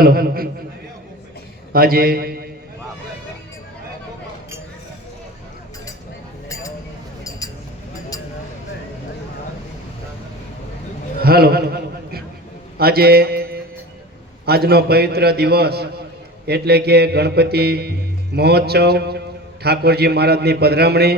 હાલો. આજે હેલો. આજે આજનો પવિત્ર દિવસ એટલે કે ગણપતિ મહોત્સવ ઠાકોરજી મહારાજની પધરામણી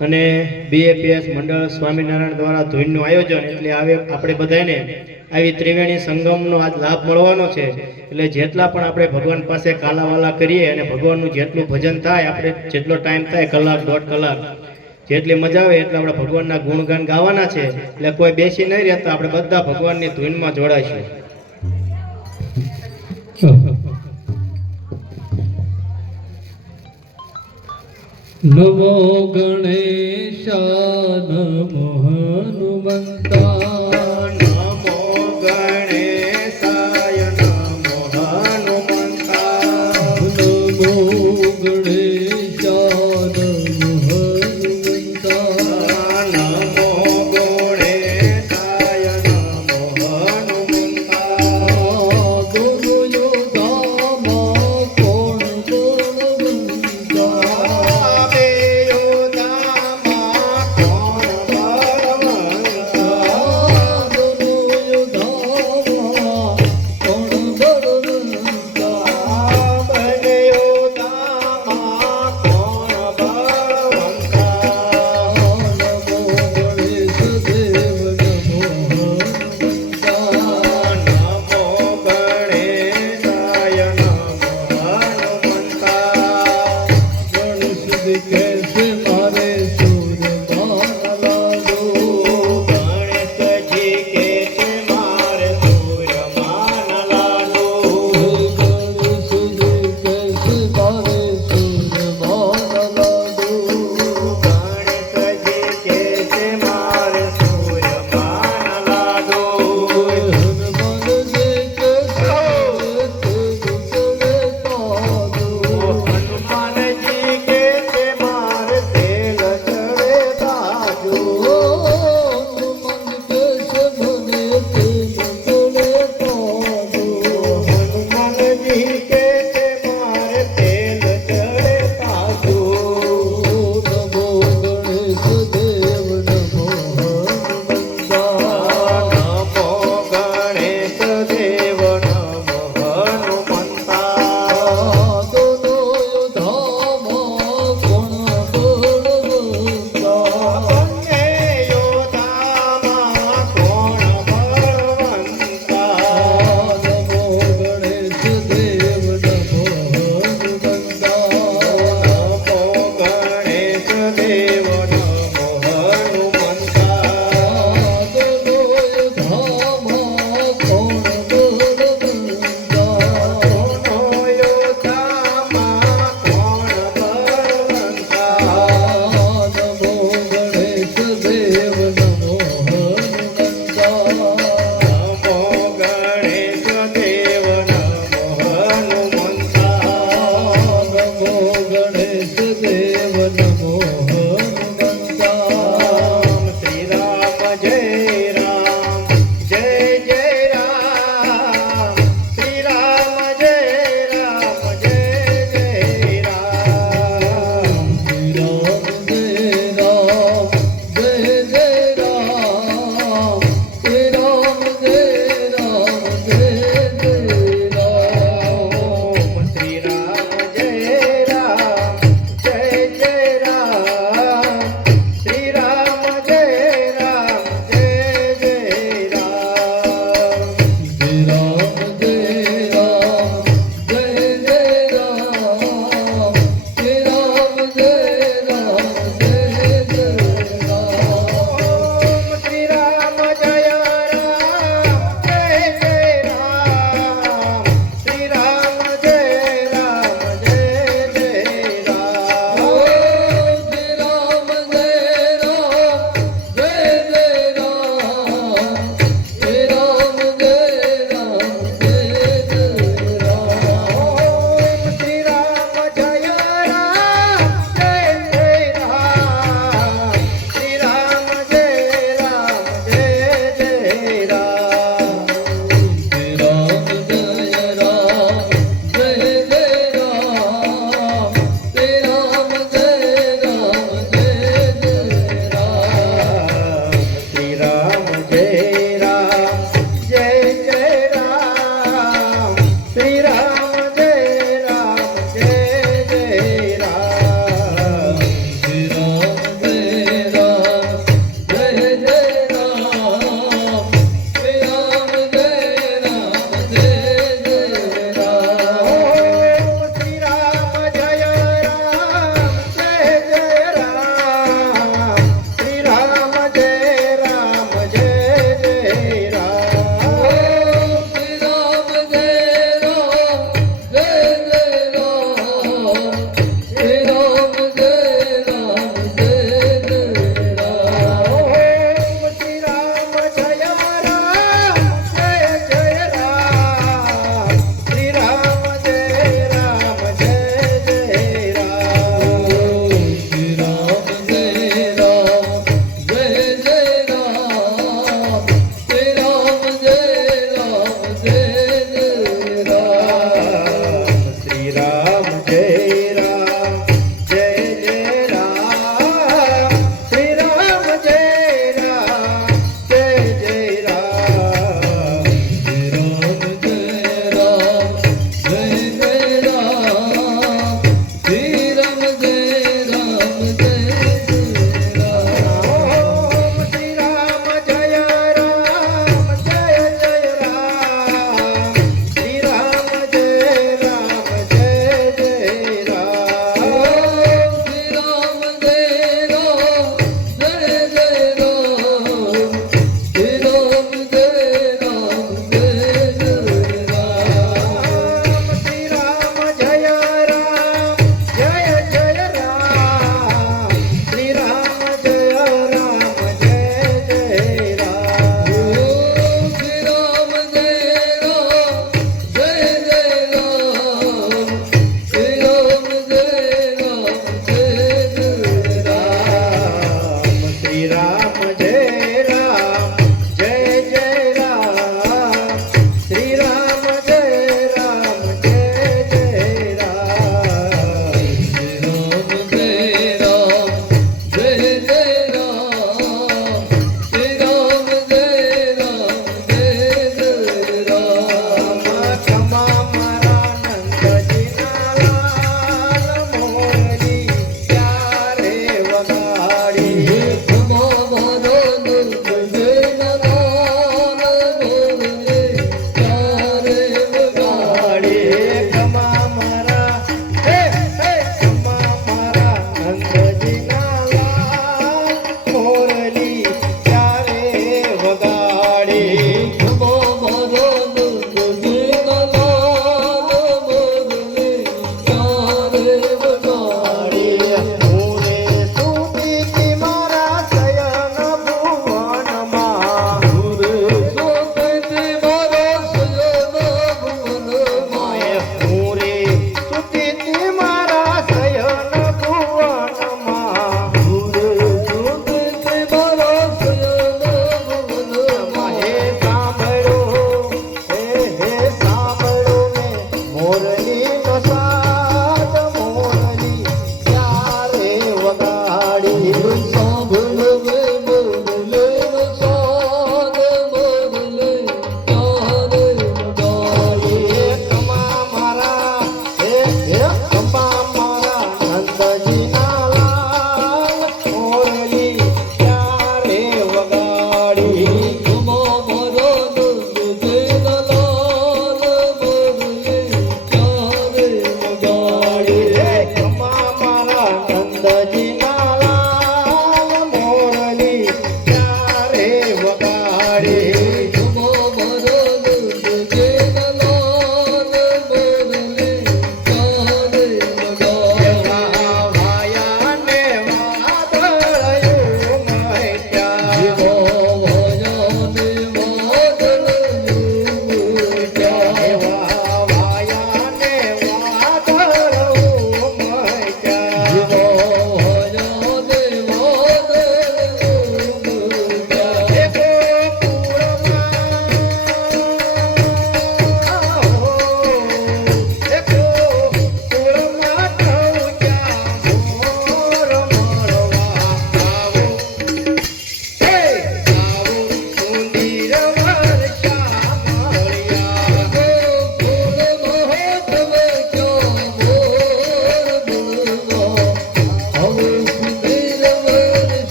અને બીએપીએસ મંડળ સ્વામિનારાયણ દ્વારા ધૂનનું આયોજન એટલે આવે આપણે બધાને આવી ત્રિવેણી સંગમનો આજ લાભ મળવાનો છે. એટલે જેટલા પણ આપણે ભગવાન પાસે કાલાવાલા કરીએ અને ભગવાનનું જેટલું ભજન થાય, આપણે જેટલો ટાઈમ થાય, કલાક, દોઢ કલાક, જેટલી મજા આવે એટલે આપણે ભગવાનના ગુણગાન ગાવાના છે. એટલે કોઈ બેસી નહીં રહેતા, આપણે બધા ભગવાનની ધૂનમાં જોડાઈશું. નમો ગણેશા નમો હનુમંતા গো செய்கிறா